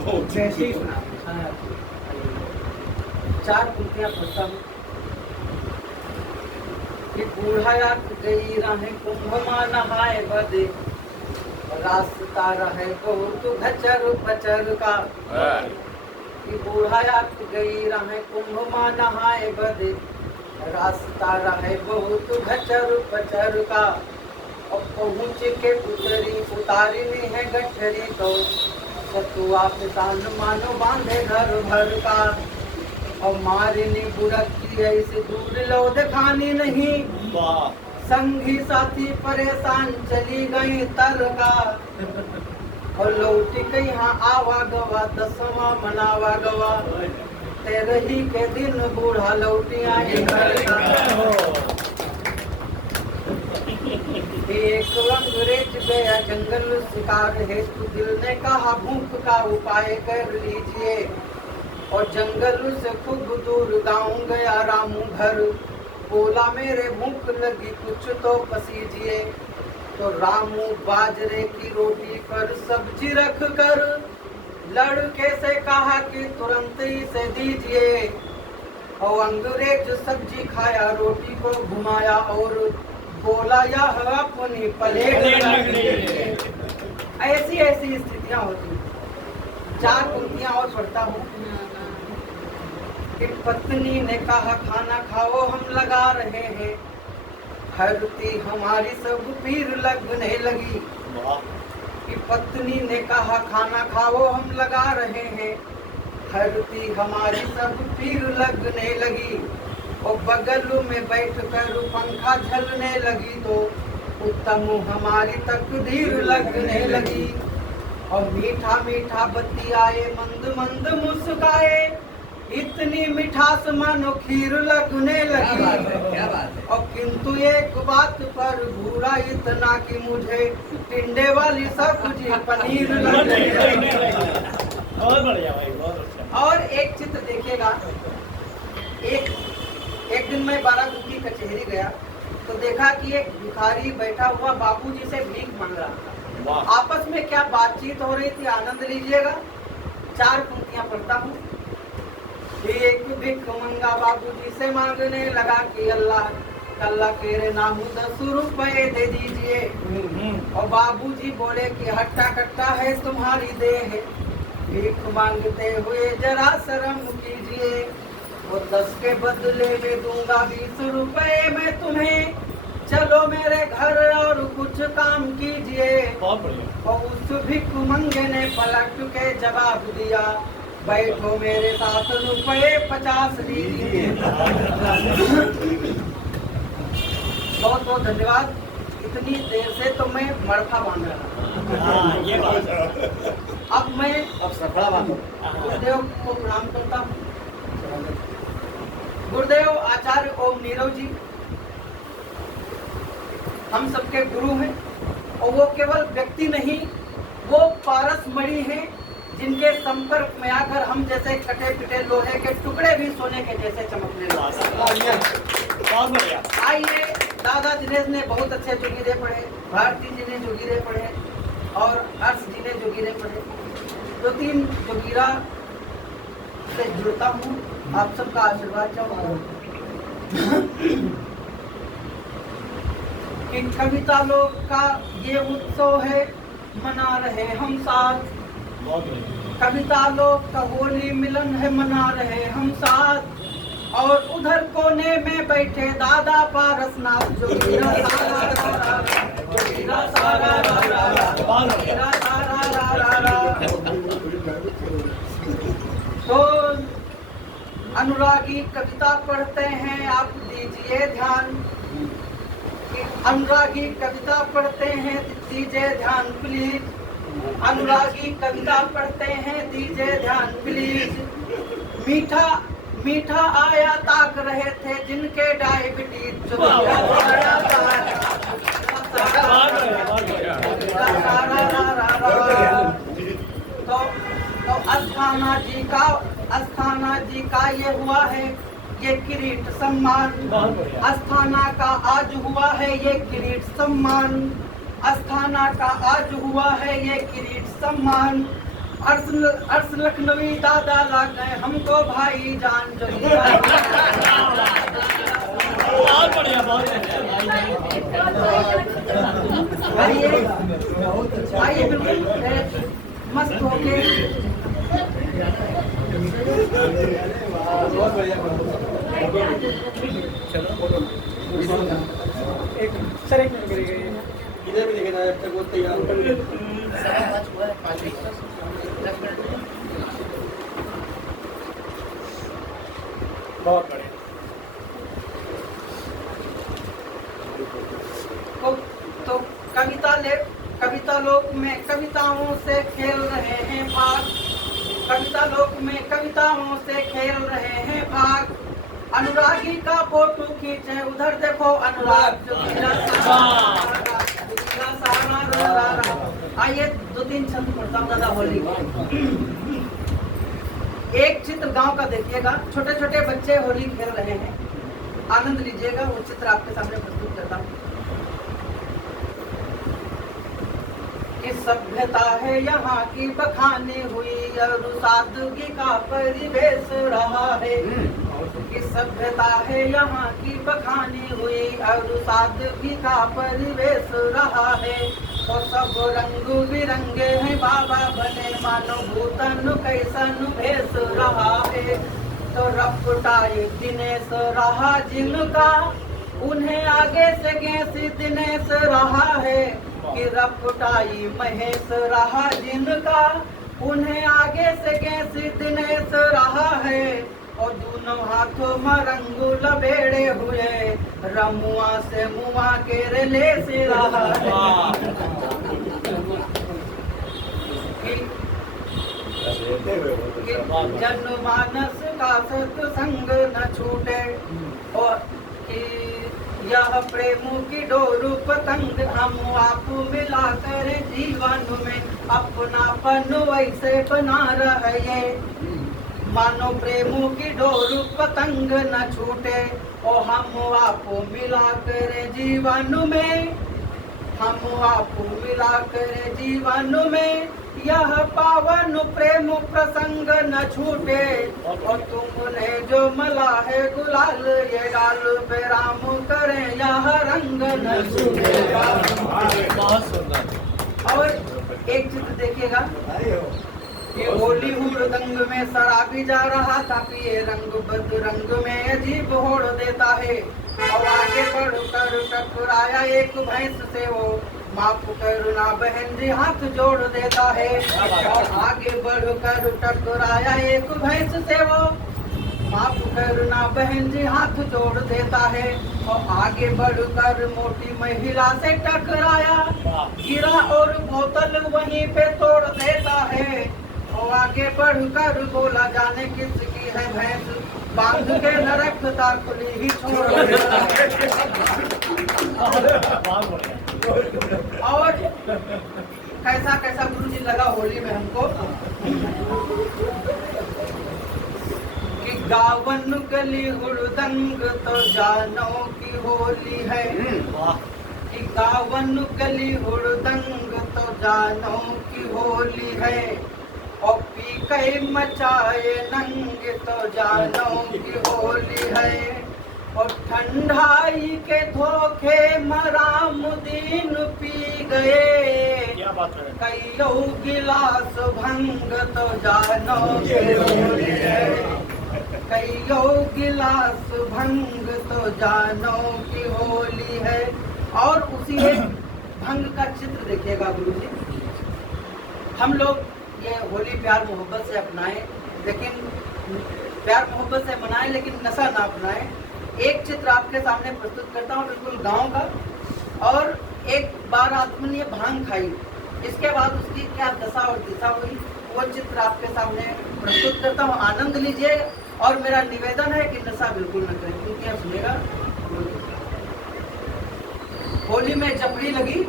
वैसे ही सुना। चार पंक्तियां पढ़ता हूँ कि बूढ़ा गई राहें कुंभ मां नहाए बदे, रास्ता रहे बहुत घचर पचर का। कि बूढ़ा गई राहें कुंभ मां नहाए बदे, रास्ता रहे बहुत घचर पचर का। और पहुँच के उतारी है गठरी तो, सतुआ पितान मानो बांधे घर भर का। और मारनी बुरकी ऐसे दूर लो दिखानी नहीं, संगी साथी परेशान चली गई तर का। और लौटी के यहाँ आवा गवा 10वां मनावा गवा, 13 के दिन बूढ़ा लौटी आई घर का। एक अंग्रेज गया जंगल शिकार है, तो दिल ने कहा भूख का उपाय कर लीजिए। और जंगल से खूब दूर गाँव गया रामू घर, बोला मेरे भूख लगी कुछ तो पसीजिए। तो रामू बाजरे की रोटी पर सब्जी रख कर लड़के से कहा कि तुरंत ही से दीजिए। और अंग्रेज सब्जी खाया, रोटी को घुमाया और बोला यह अपनी प्लेट। ऐसी ऐसी स्थितियां होती। चार पंक्तियां और पढ़ता हूँ कि पत्नी ने कहा खाना खाओ हम लगा रहे हैं, हरती हमारी सब पीर लगने लगी। कि पत्नी ने कहा खाना खाओ हम लगा रहे हैं, हरती हमारी सब पीर लगने लगी। और बगल में बैठकर पंखा झलने लगी तो, उत्तम हमारी तकदीर लगने लगी। और मीठा मीठा बतियाए मंद मंद मुस्काए, इतनी मिठास मानो खीर लगने लगी। क्या बात है। और किंतु एक बात पर बुरा इतना कि मुझे टिंडे वाली सब्जी पनीर लगने लगी। बहुत बढ़िया भाई, बहुत अच्छा। और एक चित्र देखिएगा। एक दिन मैं बाराबंकी कचहरी गया तो देखा कि एक भिखारी बैठा हुआ बाबूजी से भीख मांग रहा था। आपस में क्या बातचीत हो रही थी, आनंद लीजिएगा। चार पंक्तियां पढ़ता हूँ। एक भिख मंगा बाबूजी से मांगने लगा कि अल्लाह के नाम 10 रुपए दे दीजिए। और बाबूजी बोले कि हट्टा कट्टा है तुम्हारी देह, भीख मांगते हुए जरा शर्म कीजिए। वो 10 के बदले में दूंगा 20 रुपए मैं तुम्हें, चलो मेरे घर और कुछ काम कीजिए। बहुत बढ़िया। और उस भिख मंगे ने पलट के जवाब दिया, बैठो मेरे साथ रुपए 50 लीजिए। बहुत बहुत धन्यवाद। इतनी देर से तो मैं मड़फा बांध रहा ये बात है। अब मैं सफड़ा बात गुरुदेव को प्रणाम करता हूँ। गुरुदेव आचार्य ओम नीरव जी हम सबके गुरु हैं, और वो केवल व्यक्ति नहीं, वो पारस मणि हैं, जिनके संपर्क में आकर हम जैसे कटे पिटे लोहे के टुकड़े भी सोने के जैसे चमकने लगे। बहुत बढ़िया। आइए, दादा दिनेश ने बहुत अच्छे जोगीरे पढ़े, भारती जी ने जोगीरे पढ़े और हर्ष जी ने जोगीरे पढ़े। 2-3 जोगीरा से जुड़ता हूँ, आप सबका आशीर्वाद चाहूँगा। कि कविता लोग का ये उत्सव है, मना रहे हम साथ। बहुत बढ़िया। कविता लोग का होली मिलन है, मना रहे हम साथ। और उधर कोने में बैठे दादा पारसनाथ जोगीरा सारा जोगीरा सारा जोगीरा सारा। तो अनुरागी कविता पढ़ते हैं, आप दीजिए ध्यान। अनुरागी कविता पढ़ते हैं, दीजिए ध्यान प्लीज। अनुरागी कविता पढ़ते हैं, दीजिए ध्यान प्लीज। मीठा मीठा आया ताक रहे थे जिनके डायबिटीज। तो अस्थाना जी का ये हुआ है ये किरीट सम्मान। अस्थाना का आज हुआ है ये किरीट सम्मान। अस्थाना का आज हुआ है ये किरीट सम्मान। अर्श लखनवी दादा ला गए हमको भाई जान जो बहुत बढ़िया बहुत आइए आइए बिल्कुल मस्त होके बहुत बढ़िया एक सर एक मिनट करिए इधर भी देखना जब तक वो तैयार हो बहुत बढ़िया तो कविता लोक में कविताओं से खेल रहे हैं भाग कविता लोक में कविताओं से खेल रहे हैं भाग अनुरागी का फोटो खींचे उधर देखो अनुराग जो मेरा सहारा रो रहा। आइए 2-3 छंद पढ़ता हूँ दादा होली का। एक चित्र गांव का देखिएगा, छोटे छोटे बच्चे होली खेल रहे हैं, आनंद लीजिएगा। वो चित्र आपके सामने प्रस्तुत करता हूँ। कि सभ्यता है यहाँ की बखानी हुई और सादगी का परिवेश रहा है। कि सभ्यता है यहाँ की बखानी हुई और सादगी का परिवेश रहा है। तो सब रंग बिरंगे हैं बाबा बने मानो भूतन कैसन भेष रहा है। तो रपटाए दिनेश रहा जिनका उन्हें आगे से गेसी दिनेश रहा है। कि रपटाई महेश रहा जिनका उन्हें आगे से गेसी दिनेश रहा है। और दोनों हाथों में रंगू लबेड़े हुए रमुआ से मुआ के रेले से रहा है। कि जनमानस का सत्संग न छूटे और कि यह प्रेम की डोर पतंग हम आप मिला कर जीवन में अपनापन वैसे बना रहे। मानो प्रेम की डोर पतंग न छूटे और हम आप मिला कर जीवन में हम आप मिला कर जीवन में यह पावन प्रेम प्रसंग न छूटे। और तुमने जो मला है गुलाल ये डाल पे राम करे यह रंग न छूटे। बहुत सुंदर। और एक चित्र देखिएगा, ये होली हुड़दंग में शराबी जा रहा था पिए रंग बद रंग में अजीब होड़ देता है। और आगे बढ़ कर टकराया एक भैंस से वो माफ करुणा बहन जी हाथ जोड़ देता है। और आगे बढ़ कर टकराया एक भैंस से वो माफ करुणा बहन जी हाथ जोड़ देता है। और आगे बढ़कर मोटी महिला से टकराया गिरा और बोतल वहीं पे तोड़ देता है। और आगे बढ़कर बोला जाने किसकी है भैंस बांध के न रखता खुली ही छोड़ देता है। और कैसा कैसा गुरुजी लगा होली में हमको कि गावन गली हुड़दंग तो जानो की होली है। कि गावन गली हुड़दंग तो जानो की होली है। और पी कई मचाए नंग तो जानो की होली है। और ठंडाई के धोखे मरामुदीन पी गए कईयों गिलास भंग तो जानो की होली है। कईयों गिलास भंग तो जानो की होली है। और उसी एक भंग का चित्र देखिएगा गुरुजी। हम लोग ये होली प्यार मोहब्बत से अपनाएं, लेकिन प्यार मोहब्बत से मनाएं लेकिन नशा ना अपनाएं। एक चित्र आपके सामने प्रस्तुत करता हूँ बिल्कुल गांव का। और एक बार आदमी ने भांग खाई, इसके बाद उसकी क्या दशा और दिशा हुई वो चित्र आपके सामने प्रस्तुत करता हूँ। आनंद लीजिए और मेरा निवेदन है कि नशा बिल्कुल न करें, क्योंकि आप सुनेगा। होली में जपड़ी लगी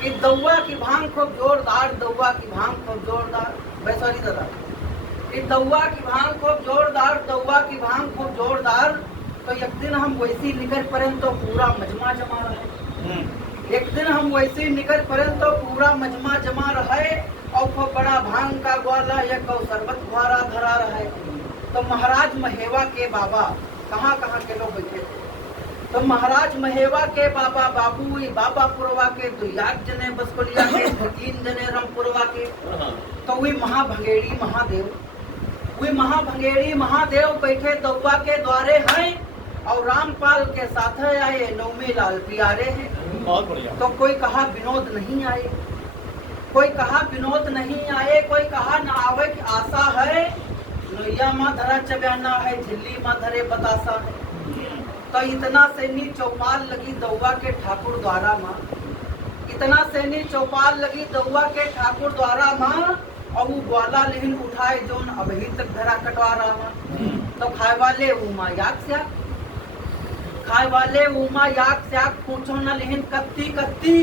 कि दौआ की भांग खूब जोरदार, दौआ की भांग खूब जोरदार, वैशाली दादा कि दौआ की भांग खूब जोरदार, दौआ की भांग खूब जोरदार। तो एक दिन हम वैसी निकल पड़े तो पूरा मजमा जमा रहे। एक दिन हम वैसे निकल पड़े तो पूरा मजमा जमा रहे। और खूब बड़ा भांग का ग्वाला एक और शरबत भरा धरा रहे। तो महाराज महेवा के बाबा कहाँ कहाँ के लोग बैठे थे। तो महाराज महेवा के बाबा बाबू बाबा पुरवा के 2 जने बसकोलिया के 3 जने रामपुरवा के। तो वही महाभंगेड़ी महादेव वे महाभंगेड़ी महादेव बैठे दौआ के द्वारे हैं और रामपाल के साथ आए नौमी लाल प्यारे हैं। बहुत बढ़िया। तो कोई कहा विनोद नहीं आए, कोई कहा विनोद नहीं आए, कोई कहा न आवे की आशा है। नैया माँ धरा चब्याना है, झिल्ली माँ धरे बतासा है। तो इतना सैनी चौपाल लगी दौआ के ठाकुर द्वारा माँ, इतना सैनी चौपाल लगी दौआ के ठाकुर द्वारा माँ। और वो ग्वाला लेकिन उठाए जोन अभी तक धरा कटवा रहा माँ। तो खाए वाले उमा याक स्याक, खाए वाले उमा याक स्याक पूछो न लेकिन कत्ती कत्ती।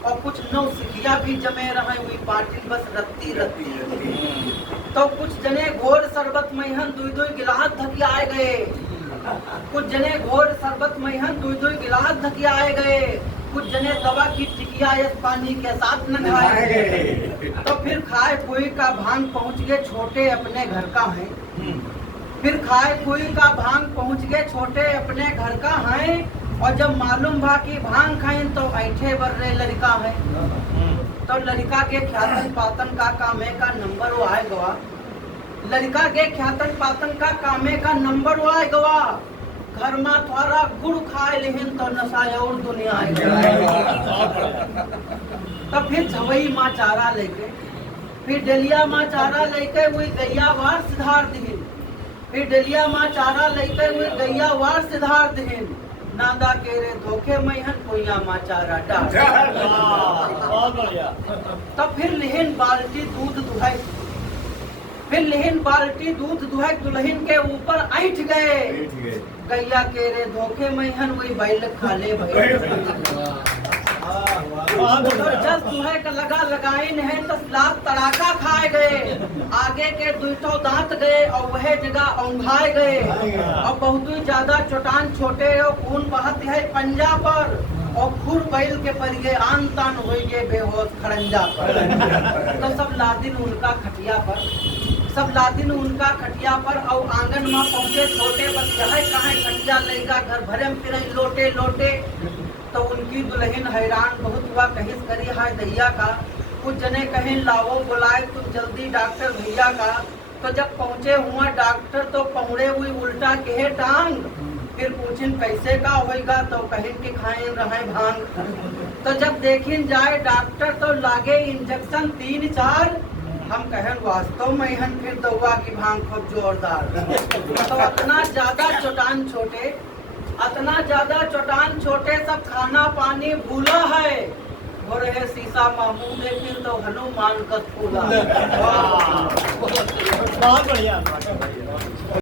और कुछ नौ सिखिया भी जमे रहे हुई पाटिल बस रत्ती रत्ती। तो कुछ जने घोर शरबत मैहन 2 गिलास धकियाए गए, कुछ जने घोर शरबत मैहन 2 गिलास धकियाए गए। कुछ जने दवा की टिकिया इस पानी के साथ न खाए गए। तो फिर खाए कोई का भांग पहुंच गए छोटे अपने घर का है। फिर खाए कोई का भांग पहुंच गए छोटे अपने घर का है। और जब मालूम भा कि भांग खाएं तो ऐठे बर्रे लड़का है। तो लड़का के ख्यातन पातन का कामे का नंबर वो आए गवा, लड़का के ख्यातन पातन का कामे का नंबर वो आए गवा। घर में थोड़ा गुड़ खाए लेकिन तो नशा और दुनिया है। तब फिर झवई माँ चारा लेके, फिर डलिया माँ चारा लेके वही गैया वार सिधार दिहिन। फिर डलिया माँ चारा लेके वही गैया वार सिधार दिहिन। नादा के रे धोखे मैहन कोइया माँ चारा डाल। बहुत बढ़िया। तब फिर लेहिन बाल्टी दूध दुहाई, फिर लेहिन बाल्टी दूध दुहाई दुल्हन के ऊपर ऐठ गए। गैया के रे धोखे मैहन वही बैल खाले भैया। जब दुहे का लगा लगाइन है तो लात तड़ाका खाए गए। आगे के 2 दांत गए और वह जगह औंघाए गए। और बहुत ही ज्यादा चोटान छोटे और खून बहत है पंजा पर। और खुर बैल के पर गए आन तान हो गए बेहोश खड़ंजा पर। तो सब लादिन उनका खटिया पर, सब लादिन उनका खटिया पर। और आंगन में पहुंचे छोटे बस कहाँ खटिया लेगा घर भरे में फिर लोटे लोटे। तो उनकी दुल्हन हैरान बहुत हुआ, कहिस करी हाय दैया का। कुछ जने कहें लाओ बुलाए तुम जल्दी डॉक्टर भैया का। तो जब पहुंचे हुआ डॉक्टर तो पहुड़े हुई उल्टा कहे टांग। फिर पूछिन कैसे का होएगा तो कहें कि खाएं रहे भांग। तो जब देखिन जाए डॉक्टर तो लागे इंजेक्शन 3-4। हम कहें वास्तव में हन फिर दवा की भांग खूब जोरदार। तो इतना ज्यादा चोटान छोटे, इतना ज्यादा चोटान छोटे सब खाना पानी भूला है। हो रहे शीशा मामू दे फिर तो हनुमान का फूला। बहुत बढ़िया।